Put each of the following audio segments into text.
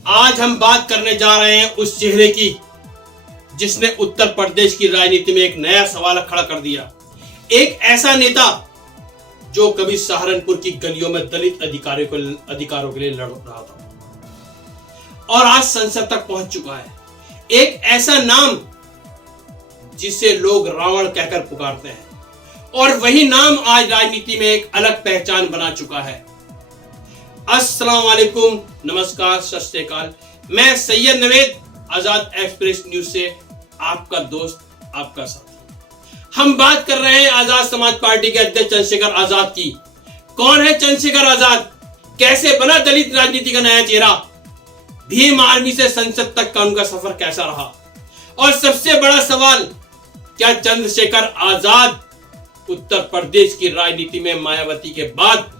आज हम बात करने जा रहे हैं उस चेहरे की जिसने उत्तर प्रदेश की राजनीति में एक नया सवाल खड़ा कर दिया। एक ऐसा नेता जो कभी सहारनपुर की गलियों में दलित अधिकारों के लिए लड़ रहा था और आज संसद तक पहुंच चुका है। एक ऐसा नाम जिसे लोग रावण कहकर पुकारते हैं और वही नाम आज राजनीति में एक अलग पहचान बना चुका है। अस्सलाम वालेकुम, नमस्कार, सत श्री अकाल। मैं सैयद नवेद, आजाद एक्सप्रेस न्यूज से आपका दोस्त, आपका साथी। हम बात कर रहे हैं आजाद समाज पार्टी के अध्यक्ष चंद्रशेखर आजाद की। कौन है चंद्रशेखर आजाद? कैसे बना दलित राजनीति का नया चेहरा? भीम आर्मी से संसद तक का उनका सफर कैसा रहा? और सबसे बड़ा सवाल, क्या चंद्रशेखर आजाद उत्तर प्रदेश की राजनीति में मायावती के बाद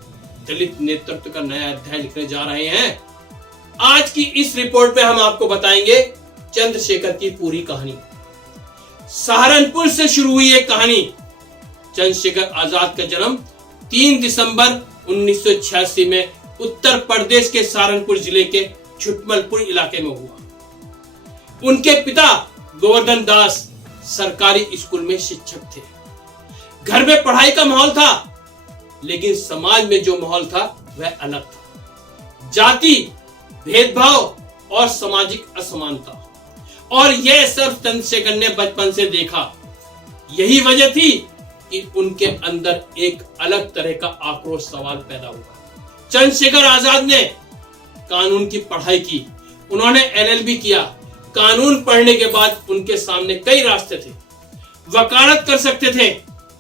दलित नेतृत्व का नया अध्याय लिखने जा रहे हैं? आज की इस रिपोर्ट में हम आपको बताएंगे चंद्रशेखर की पूरी कहानी। सहारनपुर से शुरू हुई एक कहानी। चंद्रशेखर आजाद का जन्म 3 दिसंबर 1986 में उत्तर प्रदेश के सहारनपुर जिले के छुटमलपुर इलाके में हुआ। उनके पिता गोवर्धन दास सरकारी स्कूल में शिक्षक थे। घर में पढ़ाई का माहौल था, लेकिन समाज में जो माहौल था वह अलग था। जाति, भेदभाव और सामाजिक असमानता, और यह सब चंद्रशेखर ने बचपन से देखा। यही वजह थी कि उनके अंदर एक अलग तरह का आक्रोश सवाल पैदा हुआ। चंद्रशेखर आजाद ने कानून की पढ़ाई की। उन्होंने LLB किया। कानून पढ़ने के बाद उनके सामने कई रास्ते थे। वकालत कर सकते थे,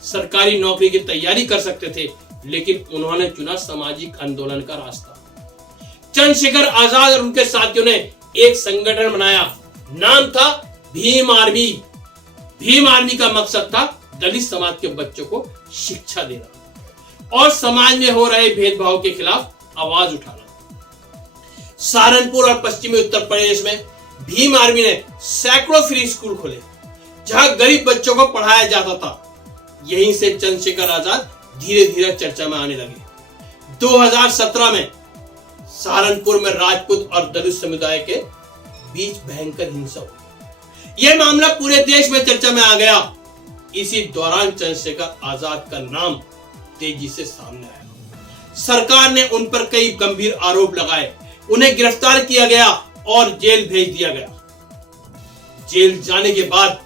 सरकारी नौकरी की तैयारी कर सकते थे, लेकिन उन्होंने चुना सामाजिक आंदोलन का रास्ता। चंद्रशेखर आजाद और उनके साथियों ने एक संगठन बनाया। नाम था भीम आर्मी। भीम आर्मी का मकसद था दलित समाज के बच्चों को शिक्षा देना और समाज में हो रहे भेदभाव के खिलाफ आवाज उठाना। सहारनपुर और पश्चिमी उत्तर प्रदेश में भीम आर्मी ने सैकड़ों फ्री स्कूल खोले जहां गरीब बच्चों को पढ़ाया जाता था। यहीं से चंद्रशेखर आजाद धीरे धीरे चर्चा में आने लगे। 2017 में सहारनपुर में राजपूत और दलित समुदाय के बीच भयंकर हिंसा हुई। यह मामला पूरे देश में चर्चा में आ गया। इसी दौरान चंद्रशेखर आजाद का नाम तेजी से सामने आया। सरकार ने उन पर कई गंभीर आरोप लगाए। उन्हें गिरफ्तार किया गया और जेल भेज दिया गया। जेल जाने के बाद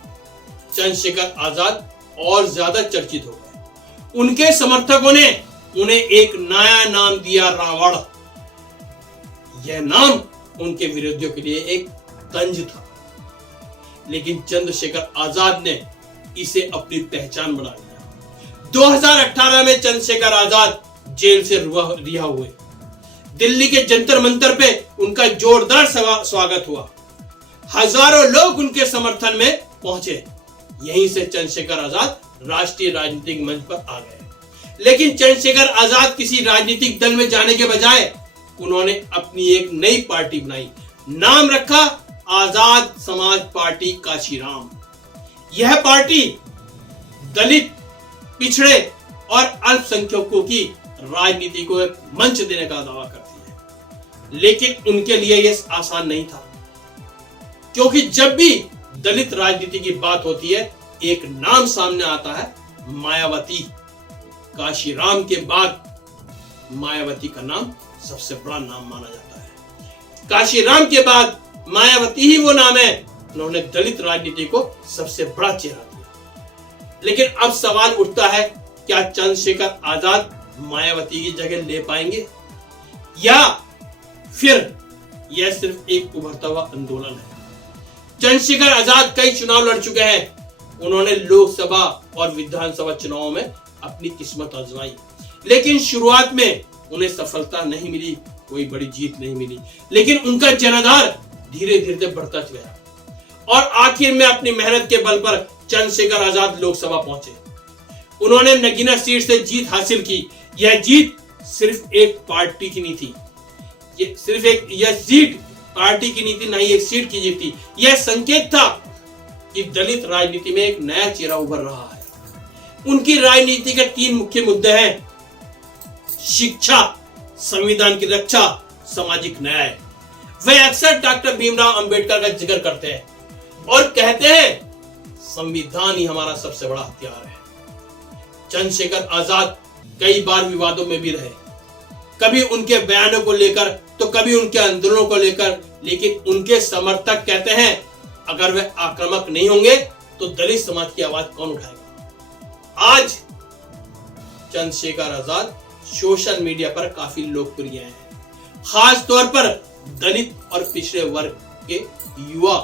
चंद्रशेखर आजाद और ज्यादा चर्चित हो गए। उनके समर्थकों ने उन्हें एक नया नाम दिया, रावण। यह नाम उनके विरोधियों के लिए एक तंज था, लेकिन चंद्रशेखर आजाद ने इसे अपनी पहचान बना लिया। 2018 में चंद्रशेखर आजाद जेल से रिहा हुए। दिल्ली के जंतर मंतर पे उनका जोरदार स्वागत हुआ। हजारों लोग उनके समर्थन में पहुंचे। यहीं से चंद्रशेखर आजाद राष्ट्रीय राजनीतिक मंच पर आ गए। लेकिन चंद्रशेखर आजाद किसी राजनीतिक दल में जाने के बजाय उन्होंने अपनी एक नई पार्टी बनाई। नाम रखा आजाद समाज पार्टी काशीराम। यह पार्टी दलित, पिछड़े और अल्पसंख्यकों की राजनीति को एक मंच देने का दावा करती है, लेकिन उनके लिए यह आसान नहीं था, क्योंकि जब भी दलित राजनीति की बात होती है एक नाम सामने आता है, मायावती। काशीराम के बाद मायावती का नाम सबसे बड़ा नाम माना जाता है। काशीराम के बाद मायावती ही वो नाम है उन्होंने दलित राजनीति को सबसे बड़ा चेहरा दिया। लेकिन अब सवाल उठता है, क्या चंद्रशेखर आजाद मायावती की जगह ले पाएंगे, या फिर यह सिर्फ एक उभरता हुआ आंदोलन है? चंद्रशेखर आजाद कई चुनाव लड़ चुके हैं। उन्होंने लोकसभा और विधानसभा चुनावों में अपनी किस्मत आजमाई, लेकिन शुरुआत में उन्हें सफलता नहीं मिली, कोई बड़ी जीत नहीं मिली। लेकिन उनका जनाधार धीरे धीरे बढ़ता गया और आखिर में अपनी मेहनत के बल पर चंद्रशेखर आजाद लोकसभा पहुंचे। उन्होंने नगीना सीट से जीत हासिल की। यह जीत सिर्फ एक पार्टी की नहीं थी, यह सीट पार्टी की नीति नहीं, एक सीट की जीत थी। यह संकेत था कि दलित राजनीति में एक नया चेहरा उभर रहा है। उनकी राजनीति के 3 मुख्य मुद्दे हैं: शिक्षा, संविधान की रक्षा, सामाजिक न्याय। वे अक्सर डॉक्टर भीमराव अंबेडकर का जिक्र करते हैं और कहते हैं संविधान ही हमारा सबसे बड़ा हथियार है। चंद्रशेखर आजाद कई बार विवादों में भी रहे, कभी उनके बयानों को लेकर तो कभी उनके आंदोलनों को लेकर, लेकिन उनके समर्थक कहते हैं अगर वे आक्रामक नहीं होंगे तो दलित समाज की आवाज कौन उठाएगा। आज चंद्रशेखर आजाद सोशल मीडिया पर काफी लोकप्रिय हैं, खास तौर पर दलित और पिछड़े वर्ग के युवा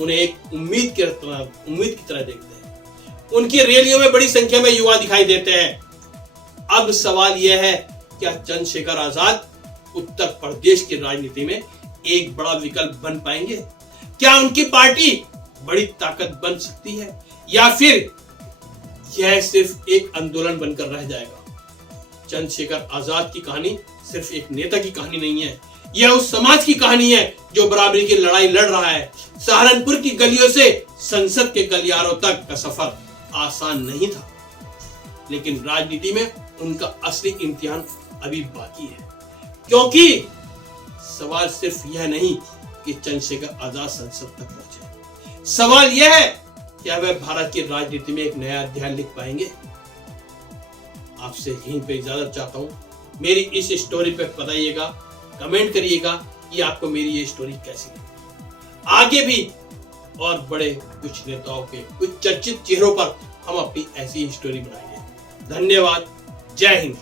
उन्हें एक उम्मीद की तरह देखते हैं। उनकी रैलियों में बड़ी संख्या में युवा दिखाई देते हैं। अब सवाल यह है, क्या चंद्रशेखर आजाद उत्तर प्रदेश की राजनीति में एक बड़ा विकल्प बन पाएंगे? क्या उनकी पार्टी बड़ी ताकत बन सकती है, या फिर यह सिर्फ एक आंदोलन बनकर रह जाएगा? चंद्रशेखर आजाद की कहानी सिर्फ एक नेता की कहानी नहीं है, यह उस समाज की कहानी है जो बराबरी की लड़ाई लड़ रहा है। सहारनपुर की गलियों से संसद के गलियारों तक का सफर आसान नहीं था, लेकिन राजनीति में उनका असली इम्तिहान अभी बाकी है। क्योंकि सवाल सिर्फ यह नहीं कि चंद्रशेखर आजाद संसद तक पहुंचे, सवाल यह है क्या वह भारत की राजनीति में एक नया अध्याय लिख पाएंगे? आपसे यहीं पे इजाजत चाहता हूं। मेरी इस स्टोरी पे बताइएगा, कमेंट करिएगा कि आपको मेरी ये स्टोरी कैसी लगी। आगे भी और बड़े कुछ नेताओं के कुछ चर्चित चेहरों पर हम अपनी ऐसी स्टोरी बनाएंगे। धन्यवाद। जय हिंद।